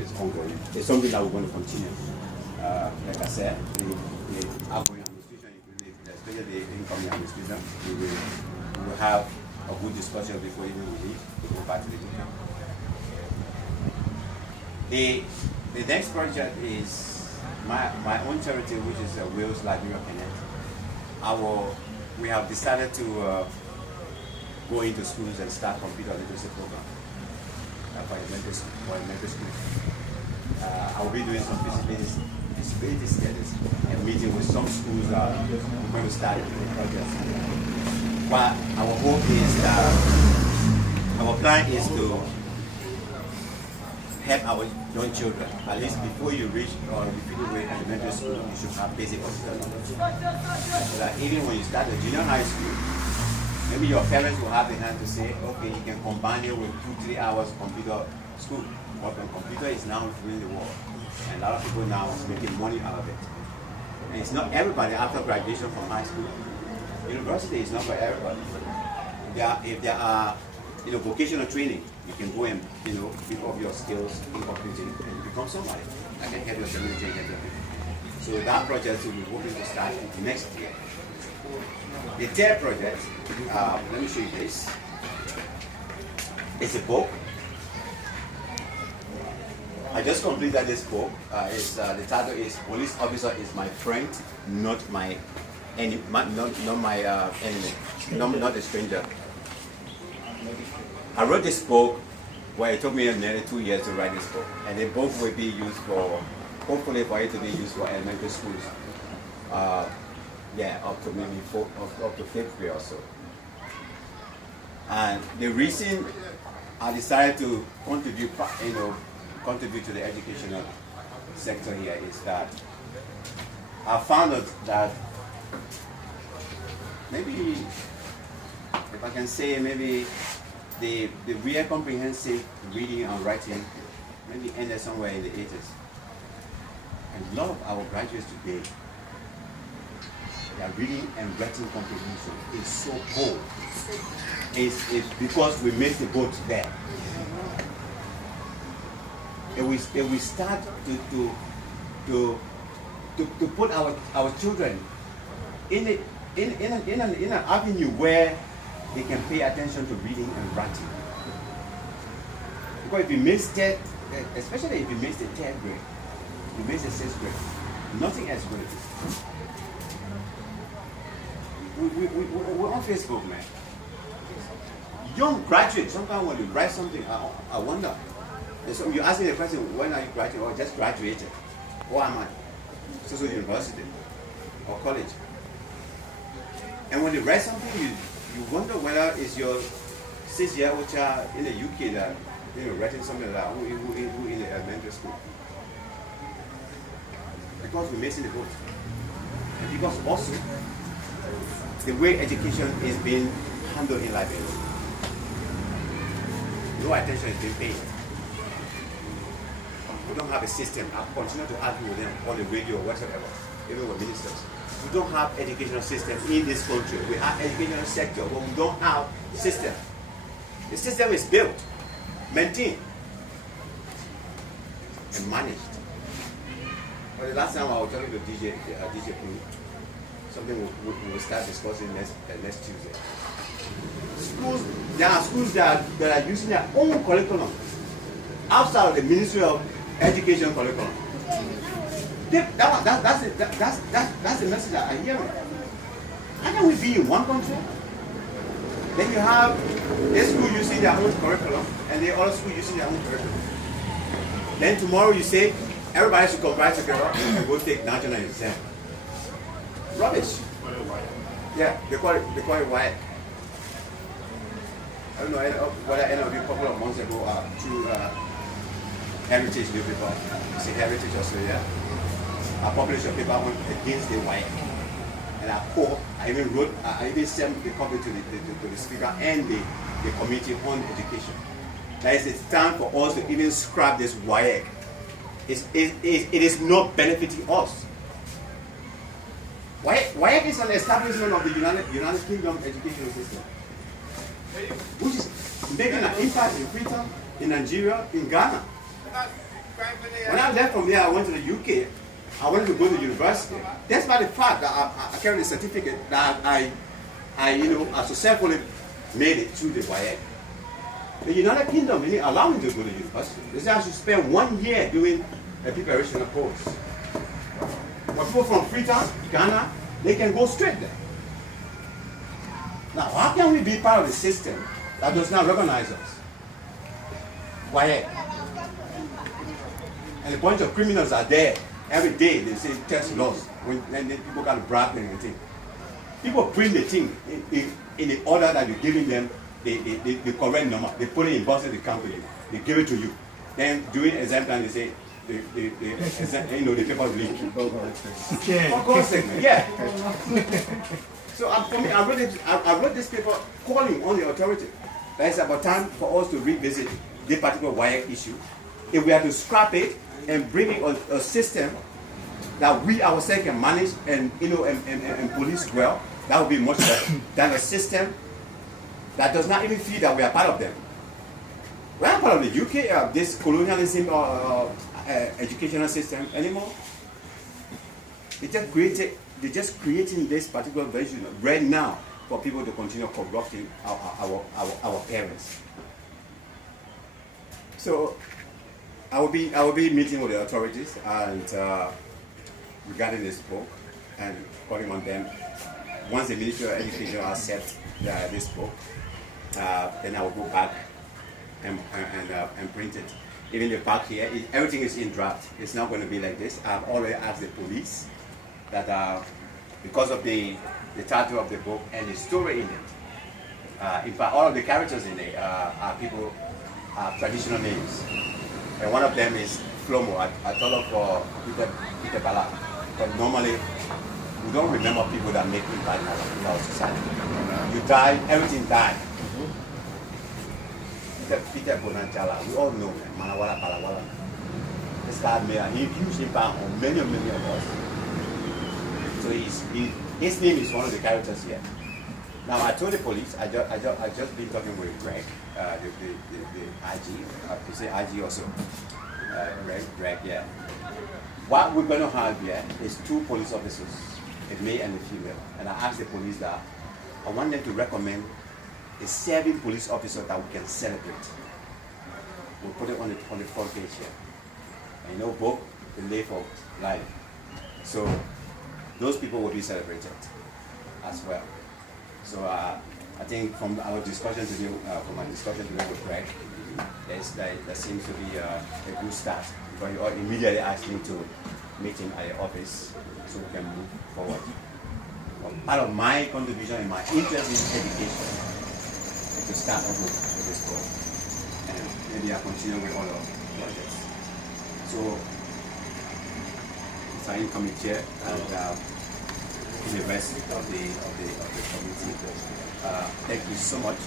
is ongoing. It's something that we're going to continue. Like I said, the outgoing administration, especially the incoming administration, we will have a good discussion before even we leave to go back to the bootcamp. The next project is my own charity, which is Wales Liberia Connect. We have decided to go into schools and start computer literacy program for elementary school. I will be doing some disability studies and meeting with some schools that we're going to start the project. But our hope is that our plan is to help our young children. At least before you reach or you finish with elementary school, you should have basic computer knowledge. So that even when you start the junior high school, maybe your parents will have the hand to say, okay, you can combine it with 2-3 hours computer school. But the computer is now ruling the world. And a lot of people now are making money out of it. And it's not everybody after graduation from high school. University is not for everybody. If there are vocational training, you can go and pick up your skills in computing and become somebody that can help your community and help your people. So that project will be hoping to start next year. The third project, let me show you this. It's a book. I just completed this book. The title is "Police Officer is My Friend, Not My Enemy, not a stranger." I wrote this book where it took me nearly 2 years to write this book, and the book will be used for, hopefully, for it to be used for elementary schools. Up to maybe up to 5th grade or so. And the reason I decided to contribute to the educational sector here is that I found out that maybe, if I can say, maybe the real comprehensive reading and writing maybe ended somewhere in the 80s. And a lot of our graduates today, their reading and writing comprehension is so poor. It's because we missed the boat there. If we start to put our children in an avenue where they can pay attention to reading and writing. Because if you miss it, especially if you miss the 10th grade, you miss the 6th grade, nothing else will do. We're on Facebook, man. Young graduates, sometimes when you write something, I wonder. So you ask me the question, when are you graduating? Or just graduated? Or am I? So university or college. And when you write something, you wonder whether it's your 6-year-old child in the UK that writing something like that, who in the elementary school. Because we're missing the boat. And because also the way education is being handled in Liberia, no attention is being paid. We don't have a system. I continue to argue with them on the radio or whatever, even with ministers. We don't have educational system in this country. We have educational sector, but we don't have system. The system is built, maintained, and managed. Well, the last time I was talking to DJ Pru, something we will start discussing next Tuesday. There are schools that are using their own curriculum outside of the Ministry of Education curriculum. That's the message that I hear. How can we be in one country? Then you have this school using their own curriculum and the other school using their own curriculum. Then tomorrow you say everybody should combine together and go take national exam. Rubbish. Yeah, they call it WIAC. I don't know whether any of you a couple of months ago through Heritage newspaper, it's a Heritage Australia. I published a paper against the WIAC. And I even sent the copy to the speaker and the committee on education. That is, it's time for us to even scrap this WIAC. It is not benefiting us. WIAC is an establishment of the United Kingdom educational system, which is making an impact in Britain, in Nigeria, in Ghana. When I left from there, I went to the UK. I wanted to go to university. Despite the fact that I carried a certificate that I successfully made it through the WIAC. The United Kingdom didn't allow me to go to university. They said I should spend 1 year doing a preparational course. When people from Freetown, Ghana, they can go straight there. Now, how can we be part of the system that does not recognize us? WIAC. And a bunch of criminals are there. Every day they say test loss. When people got to brag and everything. People print the thing in the order that you're giving them the correct number. They put it in boxes, they come to you. They give it to you. Then during exam time they say the paper leak. For God's sake, yeah. So for me, I wrote this paper calling on the authority that it's about time for us to revisit this particular WIAC issue. If we are to scrap it and bring in a system that we ourselves can manage and police well, that would be much better than a system that does not even feel that we are part of them. We are not part of the UK, this colonialism educational system anymore. They're just creating this particular version right now for people to continue corrupting our parents. So I will be meeting with the authorities and regarding this book and calling on them. Once the Ministry of Education accepts this book, then I will go back and print it. Even the back here, everything is in draft. It's not going to be like this. I've already asked the police that because of the title of the book and the story in it, in fact, all of the characters in it are traditional names. And one of them is Flomo. I thought of Peter Bala. But normally, we don't remember people that make impact in our society. You die, everything died. Peter Bonanchala, we all know him, Manawala Palawala. This guy made a huge impact on many of us. So his name is one of the characters here. Now I told the police, I just been talking with Greg, the IG, you say IG also, Greg, yeah. What we're going to have here is 2 police officers, a male and a female. And I asked the police that I want them to recommend a 7 police officer that we can celebrate. We'll put it on the front page here. And both will live for life. So those people will be celebrated as well. So I think from our discussion today, with Greg, there seems to be a good start. Because you all immediately asked me to meet him at the office so we can move forward. Part of my contribution and my interest in education is to start off with this book. And maybe I'll continue with other projects. So, it's our incoming chair and the rest of the committee. Thank you so much.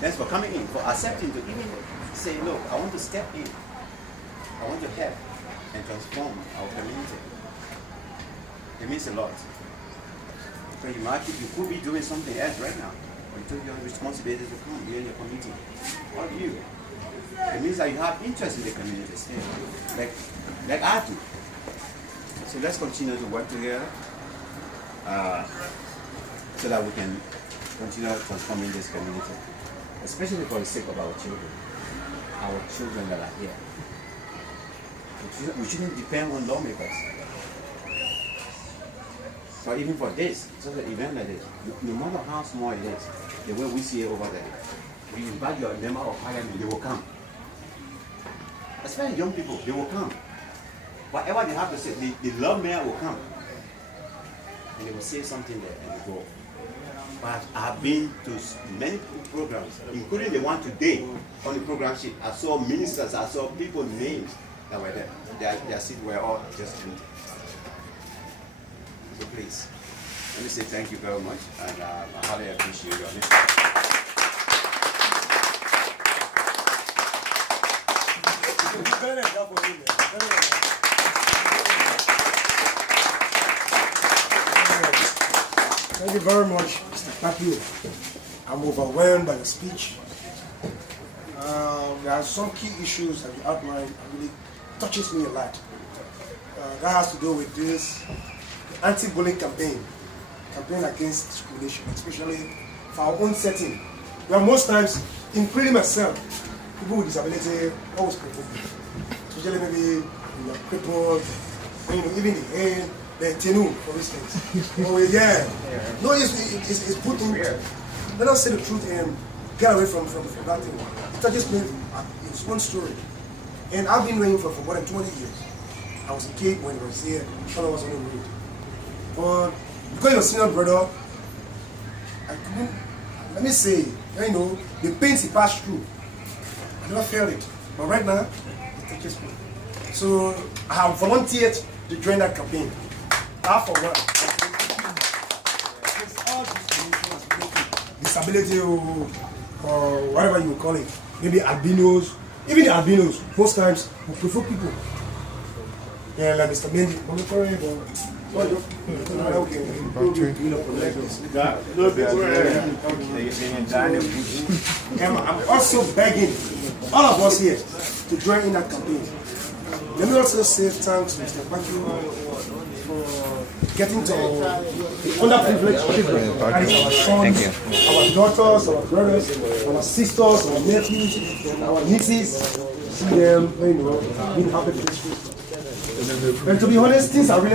Thanks for coming in, for accepting to even say, look, I want to step in. I want to help and transform our community. It means a lot. Because you could be doing something else right now. But you took your responsibility to come here in your community. How do you? It means that you have interest in the community still. Like I do. So let's continue to work together so that we can continue transforming this community. Especially for the sake of our children. Our children that are here. We shouldn't depend on lawmakers. But even for this, such an event like this, no matter how small it is, the way we see it over there, if you invite your member of parliament, they will come. Especially young people, they will come. Whatever they have to say, the lawmaker will come. And they will say something there and they go. But I have been to many programs, including the one today on the program sheet. I saw ministers, I saw people's names that were there. Their seats were all just empty. So please, let me say thank you very much, and I highly appreciate your listening. Thank you very much, Mr. Kpakio. I'm overwhelmed by the speech. There are some key issues that you outlined that really touches me a lot. That has to do with this anti-bullying campaign against discrimination, especially for our own setting. Where most times, including myself, people with disability always cripple me. Especially maybe when you're crippled, you know, even the hair, the tenu, for instance. Oh yeah. No, it's put in. Let us say the truth and get away from that thing. It touches me. It's one story. And I've been running for more than 20 years. I was a kid when I was here, when I was on the road. But because you're a senior brother, I couldn't, let me say, you know, the pains he passed through, I never felt it. But right now, it touches me. So I have volunteered to join that campaign. For what? It's all disability or whatever you call it. Maybe albinos. Even the albinos, most times, we prefer people. Yeah, like Mr. Mendy. I'm also begging all of us here to join in that campaign. Let me also say thanks to Mr. Kpakio for getting to the underprivileged children. That is our sons, our daughters, our brothers, our sisters, our nephews, our nieces. See them, you know, being happy. And to be honest, things are really